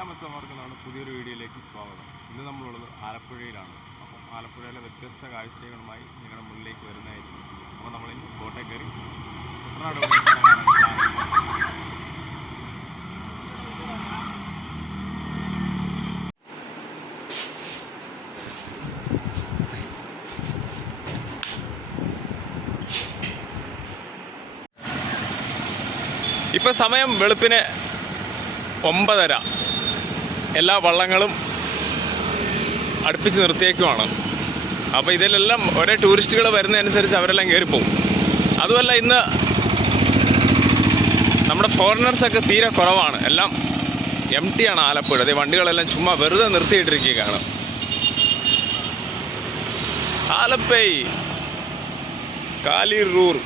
എല്ലാ മച്ചന്മാർക്കും പുതിയൊരു വീഡിയോയിലേക്ക് സ്വാഗതം. ഇന്ന് നമ്മളുള്ളത് ആലപ്പുഴയിലാണ്. അപ്പം ആലപ്പുഴയിലെ വ്യത്യസ്ത കാഴ്ചകളുമായി നിങ്ങളുടെ മുന്നിലേക്ക് വരുന്നതായിരിക്കും. അപ്പോൾ നമ്മളിനി ബോട്ടേ കയറി കുട്ടനാട് ഇറങ്ങാനാണ് പ്ലാൻ. ഇപ്പം സമയം വെളുപ്പിന് 9:30. എല്ലാ വള്ളങ്ങളും അടുപ്പിച്ച് നിർത്തിയേക്കുവാണ്. അപ്പോൾ ഇതിലെല്ലാം ഒരേ ടൂറിസ്റ്റുകൾ വരുന്നതനുസരിച്ച് അവരെല്ലാം കയറിപ്പോവും. അതുമല്ല, ഇന്ന് നമ്മുടെ ഫോറിനേഴ്സൊക്കെ തീരെ കുറവാണ്. എല്ലാം empty ആണ് ആലപ്പുഴ. അതേ വണ്ടികളെല്ലാം ചുമ്മാ വെറുതെ നിർത്തിയിട്ടിരിക്കുകയാണ്. ആലപ്പൈ കാലിറൂർ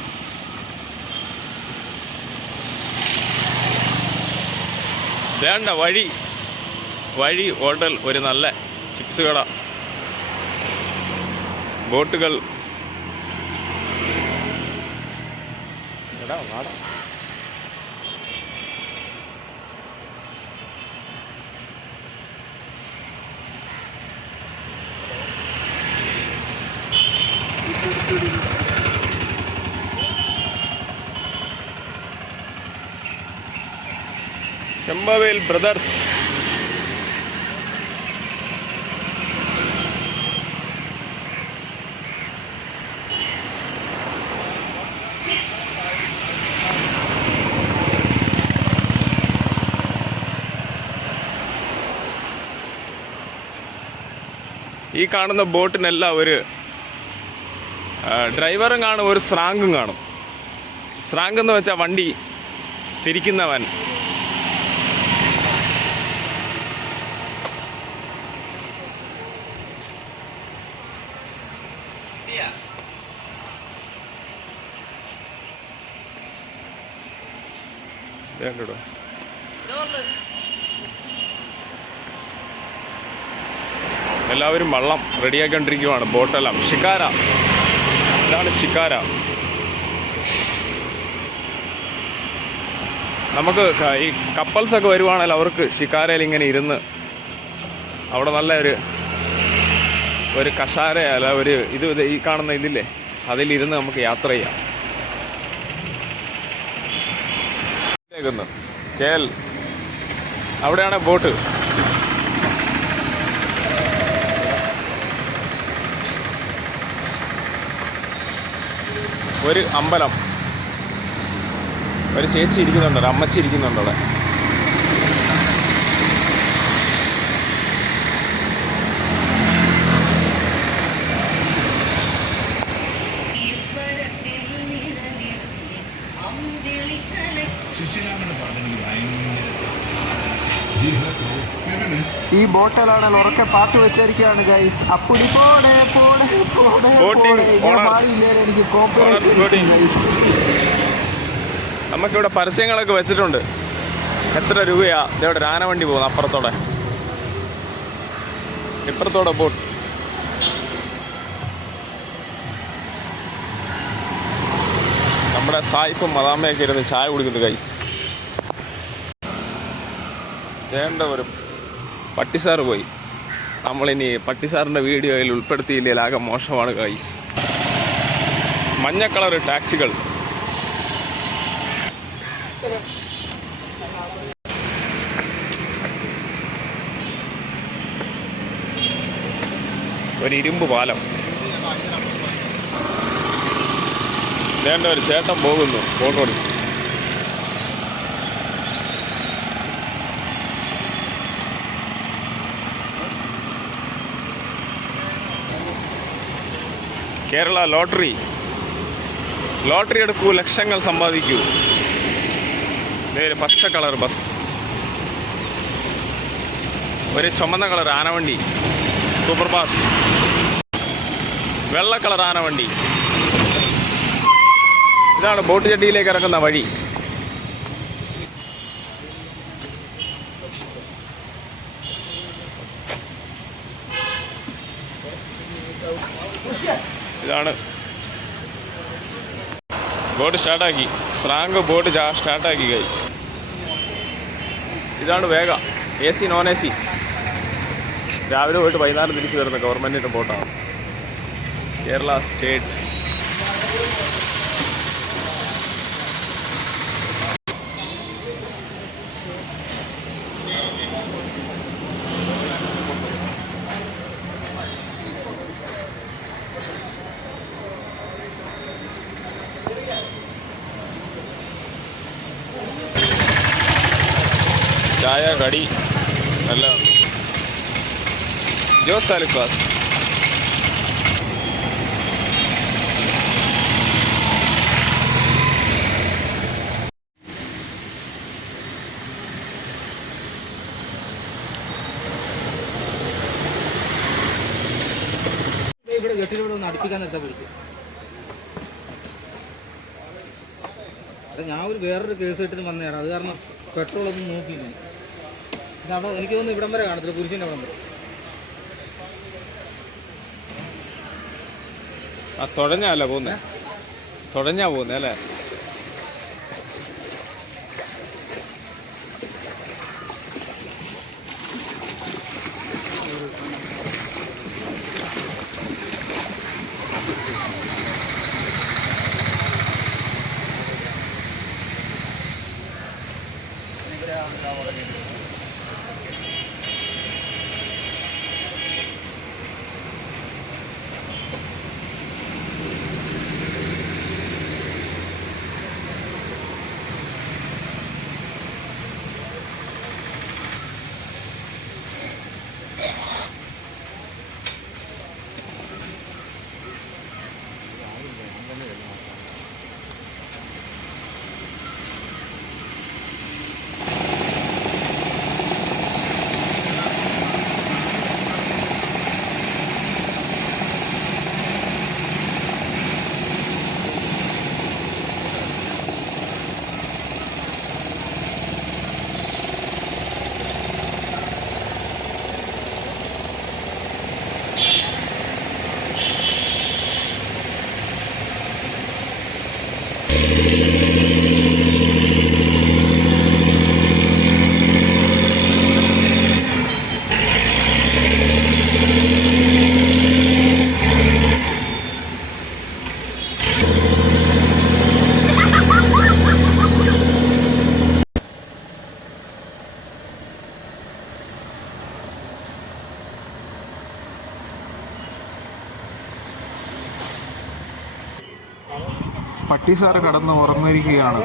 വേണ്ട വഴി ഹോട്ടൽ, ഒരു നല്ല ചിപ്സ് കട, ബോട്ടുകൾ. ചെമ്പവേൽ ബ്രദേഴ്സ്. ഈ കാണുന്ന ബോട്ടിനെല്ലാം ഒരു ഡ്രൈവറും കാണും, ഒരു സ്രാങ്കും കാണും. സ്രാങ്ക് എന്ന് വെച്ചാൽ വണ്ടി തിരിക്കുന്നവൻ. കേട്ടോ, എല്ലാവരും വള്ളം റെഡിയാക്കിക്കൊണ്ടിരിക്കുവാണ്. ബോട്ടെല്ലാം ഷിക്കാര. ഇതാണ് ഷിക്കാര. നമുക്ക് ഈ കപ്പൽസൊക്കെ വരുവാണെങ്കിൽ അവർക്ക് ഷിക്കാരയിൽ ഇങ്ങനെ ഇരുന്ന് അവിടെ നല്ല ഒരു കഷാര അല്ല ഇത് ഈ കാണുന്ന ഇതില്ലേ, അതിലിരുന്ന് നമുക്ക് യാത്ര ചെയ്യാം. കേൽ അവിടെയാണ് ബോട്ട്. ഒരു അമ്പലം, ഒരു ചേച്ചി ഇരിക്കുന്നുണ്ട്, ഒരു അമ്മച്ചി ഇരിക്കുന്നുണ്ട് അവിടെ. ഈ ബോട്ടിലാണെങ്കിൽ ഉറക്കെ പാട്ട് വെച്ചിരിക്കുകയാണ് ഗൈസ്. അപ്പുടി പോടെ നമുക്കിവിടെ പരസ്യങ്ങളൊക്കെ വെച്ചിട്ടുണ്ട്. എത്ര രൂപയാ? ഇതവിടെ ഒരു ആനവണ്ടി പോകുന്നു അപ്പുറത്തോടെ, ഇപ്പുറത്തോടെ ബോട്ട്. നമ്മുടെ സായിപ്പും മദാമ്മയൊക്കെ ഇരുന്ന് ചായ കുടിക്കുന്നു ഗൈസ്. വേണ്ട ഒരു പട്ടിസാറ് പോയി. നമ്മളിനി പട്ടിസാറിൻ്റെ വീഡിയോയിൽ ഉൾപ്പെടുത്തിയില്ലെങ്കിൽ ആകെ മോശമാണ് ഗൈസ്. മഞ്ഞ കളർ ടാക്സികൾ. ഒരു ഇരുമ്പ് പാലം. വേണ്ട ഒരു ചേട്ടൻ പോകുന്നു ബോട്ടോടി. കേരള ലോട്ടറി എടുക്കൂ, ലക്ഷങ്ങൾ സമ്പാദിക്കൂ. ഒരു പച്ച കളർ ബസ്, ഒരു ചുമന്ന കളർ ആനവണ്ടി സൂപ്പർ ഫാസ്റ്റ്, വെള്ള കളർ ആനവണ്ടി. ഇതാണ് ബോട്ട് ചട്ടിയിലേക്ക് ഇറങ്ങുന്ന വഴി. ഇതാണ് ബോട്ട് സ്റ്റാർട്ടാക്കി. സ്രാങ്ക് ബോട്ട് സ്റ്റാർട്ടാക്കി ഗൈസ്. ഇതാണ് വേഗ. AC non AC. രാവിലെ പോയിട്ട് വൈകുന്നേരം തിരിച്ച് വരുന്ന ഗവൺമെൻറ്റിൻ്റെ ബോട്ടാണ്. കേരള സ്റ്റേറ്റ്. ചായ കടി എല്ലാം. ജോസ് സാലിക്വാസ്. ഇവിടെ ജെട്ടിലൂടെ ഒന്ന് അടുപ്പിക്കാൻ നേരത്തെ വിളിച്ചു. ഞാൻ ഒരു വേറൊരു കേസ് കെട്ടിന് വന്നതാണ്. അത് കാരണം പെട്രോൾ ഒന്നും നോക്കിയില്ല. പിന്നെ അവിടെ എനിക്ക് തോന്നുന്നു ഇവിടം വരെ കാണത്തില്ല, കുരിശിൻ്റെ അവിടം വരെ. ആ തുഴഞ്ഞല്ല പോകുന്നേ, തുഴഞ്ഞാ പോകുന്നേ അല്ലേ? പട്ടിസാറ് കടന്ന് ഉറങ്ങിയിരിക്കുകയാണ്.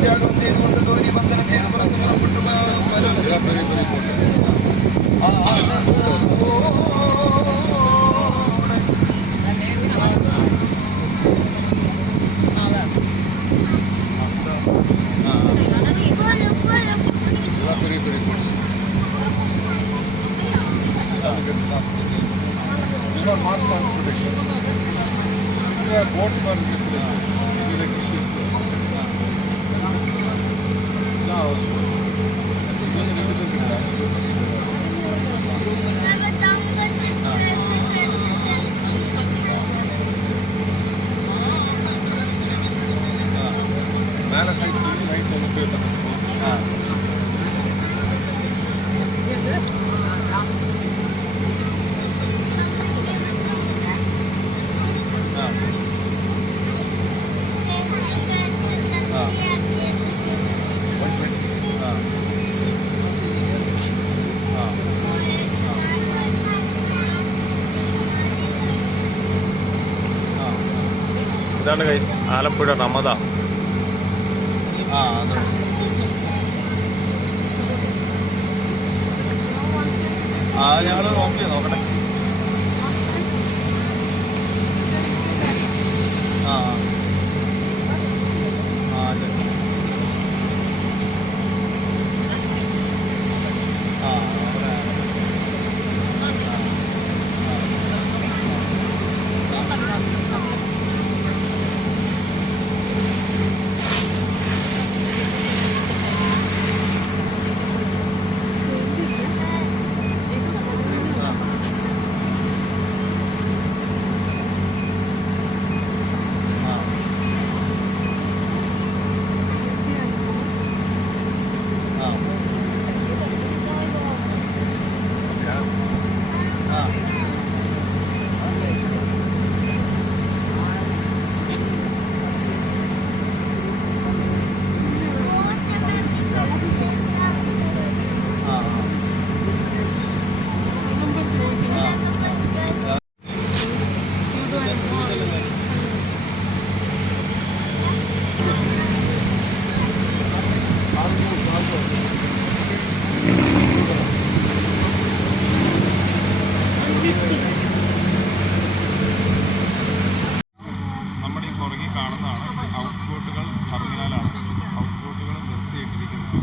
ത്യാഗം ചെയ്തുകൊണ്ട് ഗൗരി വന്ദനം ചെയ്ത് പുറപ്പെട്ടു mass transportation. You are both for this electricity. Now, மேலே சைட் சொல்லி ரைட் ஒன்று போய் ഇതാണ് ഗൈസ് ആലപ്പുഴ റമദ. ഞങ്ങൾ നോക്കട്ടെ. നമ്മുടെ ഈ പുറകിൽ കാണുന്നതാണ് ഹൗസ് ബോട്ടുകൾ ടെർമിനലാണ്. ഹൗസ് ബോട്ടുകൾ നിർത്തിയിട്ടിരിക്കുന്നത്.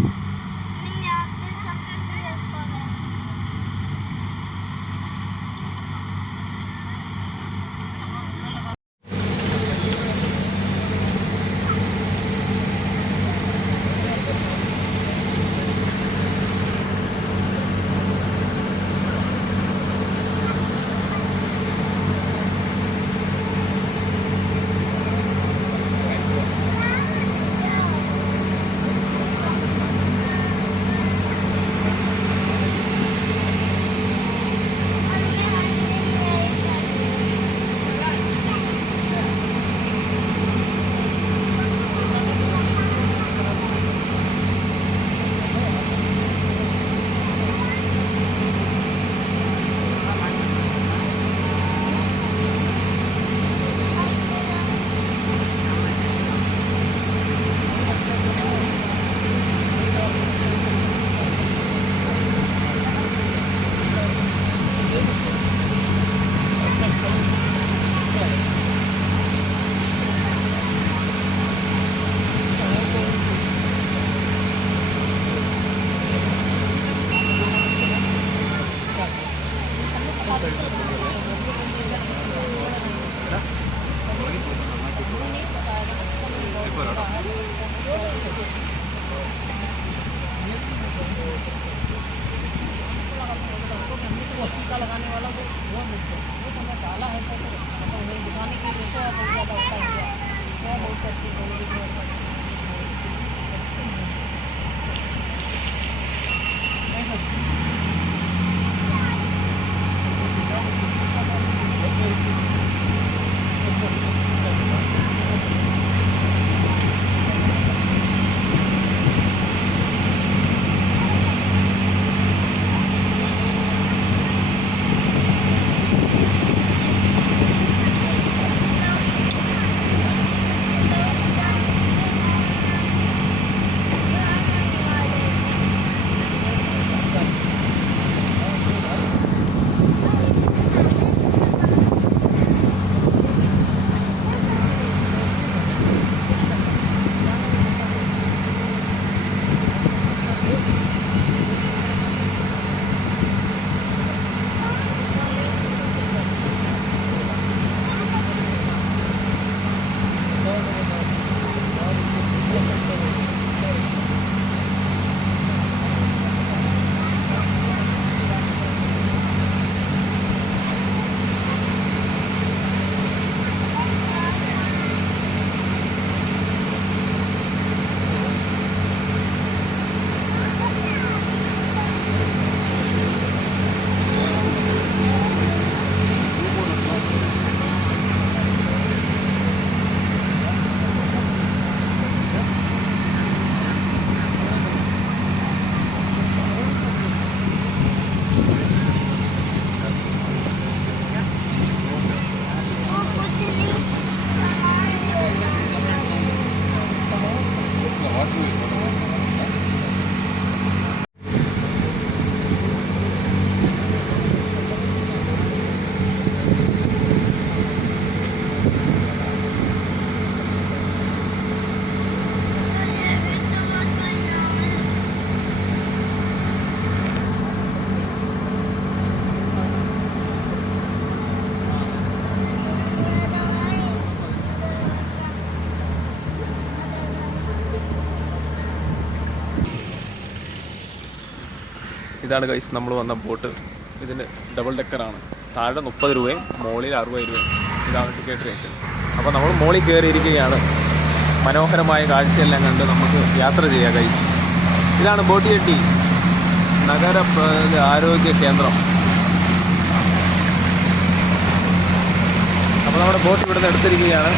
ഇതാണ് ഗൈസ് നമ്മൾ വന്ന ബോട്ട്. ഇതിന് ഡബിൾ ഡെക്കറാണ്. താഴെ 30 രൂപയും മുകളിൽ 60 രൂപയും. ഇതാണ് ടിക്കറ്റ് റേറ്റ്. അപ്പോൾ നമ്മൾ മുകളിൽ കയറിയിരിക്കുകയാണ്. മനോഹരമായ കാഴ്ചയെല്ലാം കണ്ട് നമുക്ക് യാത്ര ചെയ്യാം ഗൈസ്. ഇതാണ് ബോട്ടിയെട്ടി നഗര ആരോഗ്യ കേന്ദ്രം. അപ്പോൾ നമ്മുടെ ബോട്ട് ഇവിടുന്ന് എടുത്തിരിക്കുകയാണ്.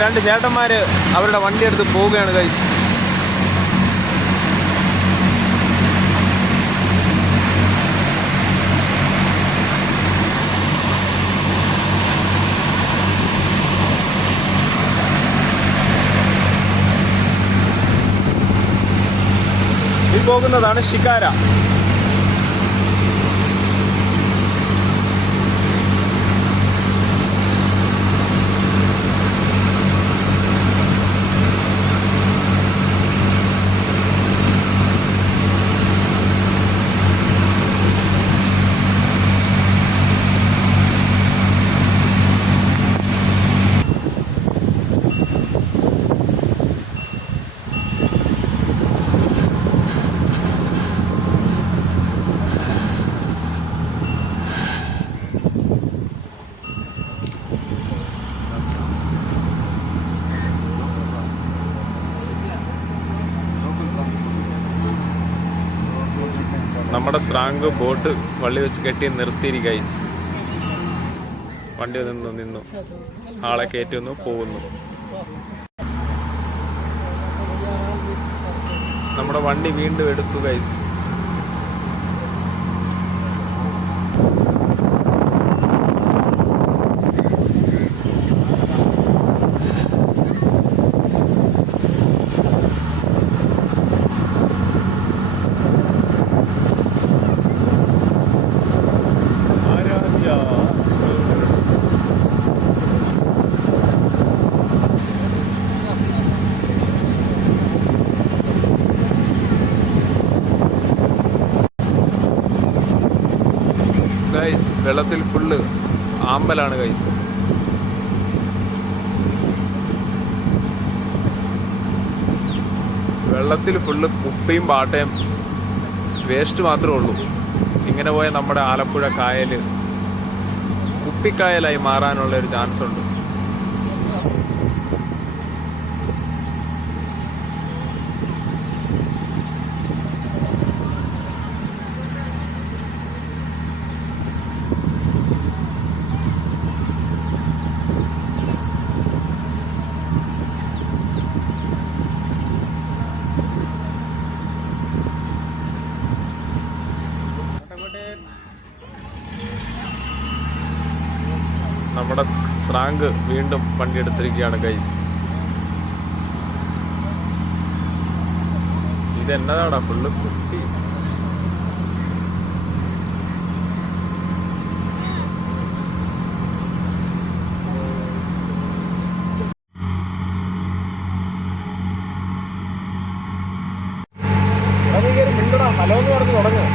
രണ്ട് ചേട്ടന്മാർ അവരുടെ വണ്ടി എടുത്ത് പോവുകയാണ് ഗൈസ്. ഈ പോകുന്നതാണ് ഷിക്കാര. നമ്മുടെ സ്രാങ്ക് ബോട്ട് വള്ളി വെച്ച് കെട്ടി നിർത്തിയിരിക്കും ഗൈസ്. വണ്ടി നിന്നു ആളെ കയറ്റുന്നു, പോകുന്നു. നമ്മുടെ വണ്ടി വീണ്ടും എടുത്തു ഗൈസ്. ഗൈസ് വെള്ളത്തിൽ ഫുള്ള് ആമ്പലാണ് ഗൈസ്. വെള്ളത്തിൽ ഫുള്ള് കുപ്പിയും പാട്ടയും വേസ്റ്റ് മാത്രമേ ഉള്ളൂ. ഇങ്ങനെ പോയാൽ നമ്മുടെ ആലപ്പുഴ കായൽ കുപ്പിക്കായലായി മാറാനുള്ള ഒരു ചാൻസ് ഉണ്ട്. നമ്മുടെ സ്രാങ്ക് വീണ്ടും വണ്ടി എടുത്തിരിക്കുകയാണ് ഗൈസ്. ഇതെന്നതാടാ ഫുള്ള് കുട്ടി. ഹലോ എന്ന് പറഞ്ഞ് തുടങ്ങുക.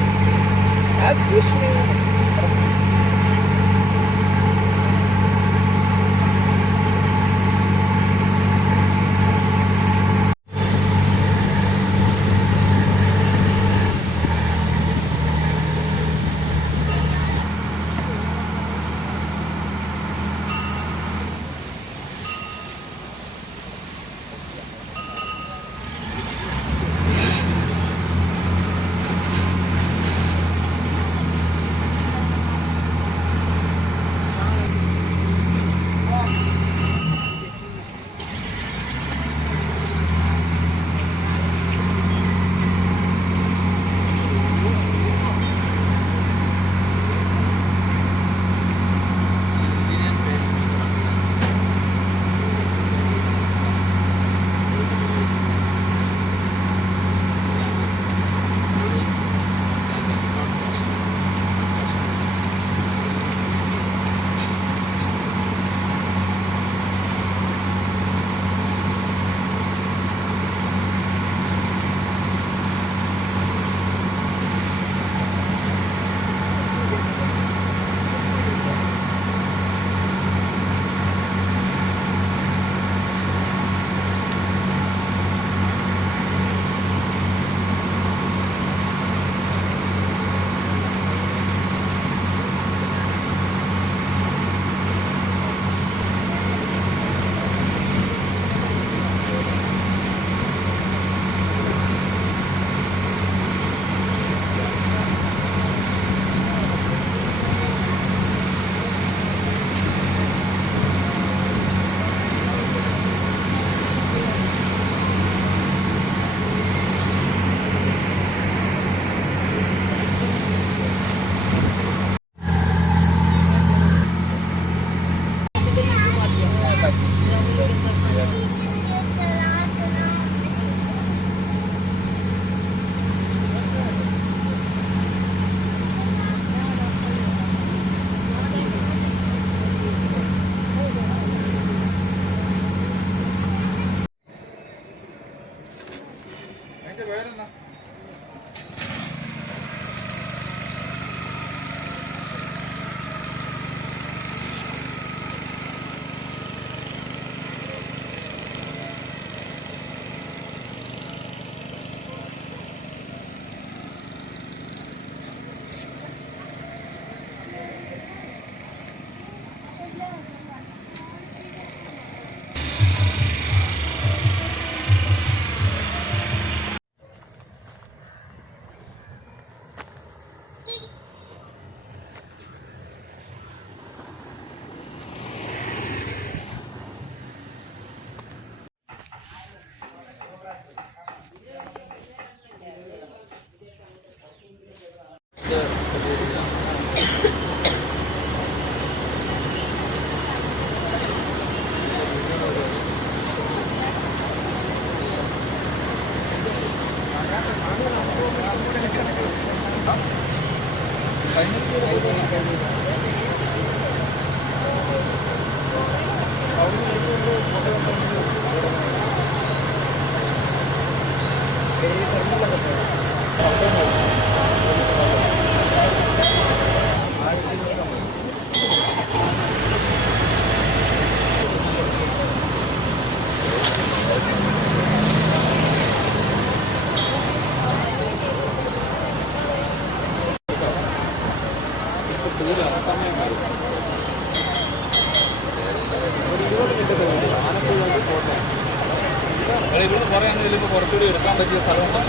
ഇവിടുന്ന് പറയാൻ ചെല്ലുമ്പോൾ കുറച്ചുകൂടി എടുക്കാൻ പറ്റിയ സ്ഥലമുണ്ട്,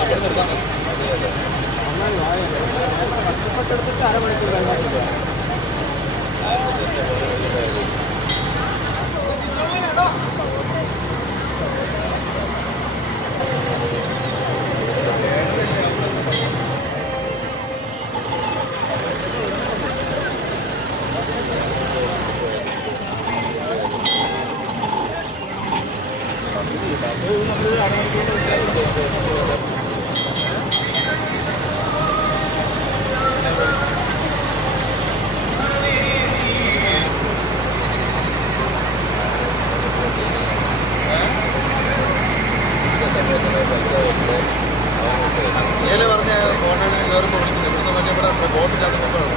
അവിടെ നിന്ന് എടുക്കാൻ പറ്റും. കഷ്ടപ്പെട്ടെടുത്തിട്ട് അരമണിക്കൂർ കഴിഞ്ഞാൽ പറഞ്ഞ ഫോണിൽ കയറുമ്പോൾ വിളിക്കുന്നത് ഇവിടുന്ന് മറ്റേ ഇവിടെ ബോട്ടില്ലാത്ത കൊണ്ടാണ്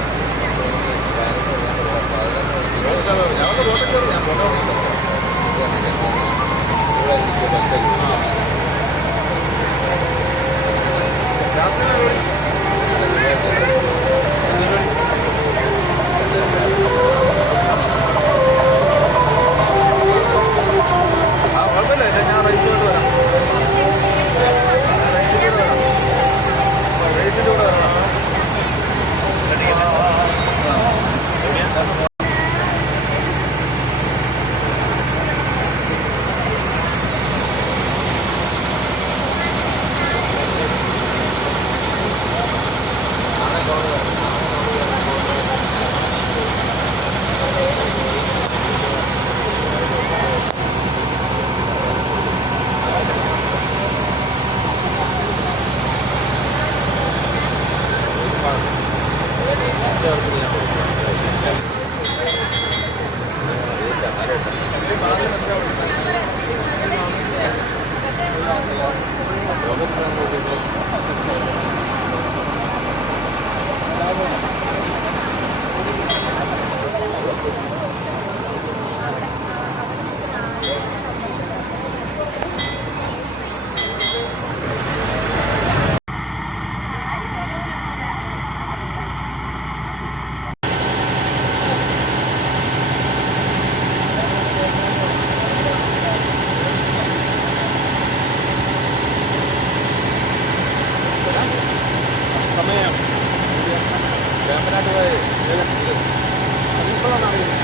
ഞങ്ങളുടെ ബോട്ടിൽ കയറി ഞാൻ ഫോട്ടോ കുഴപ്പമില്ല ഞാൻ റൈസ് കൊണ്ട് വരാം റൈസിൻ്റെ കൂടെ വരണം സമയം വേമ്പനാട്ട് പോയി അതിപ്പോഴാണ് അറിയുന്നത്.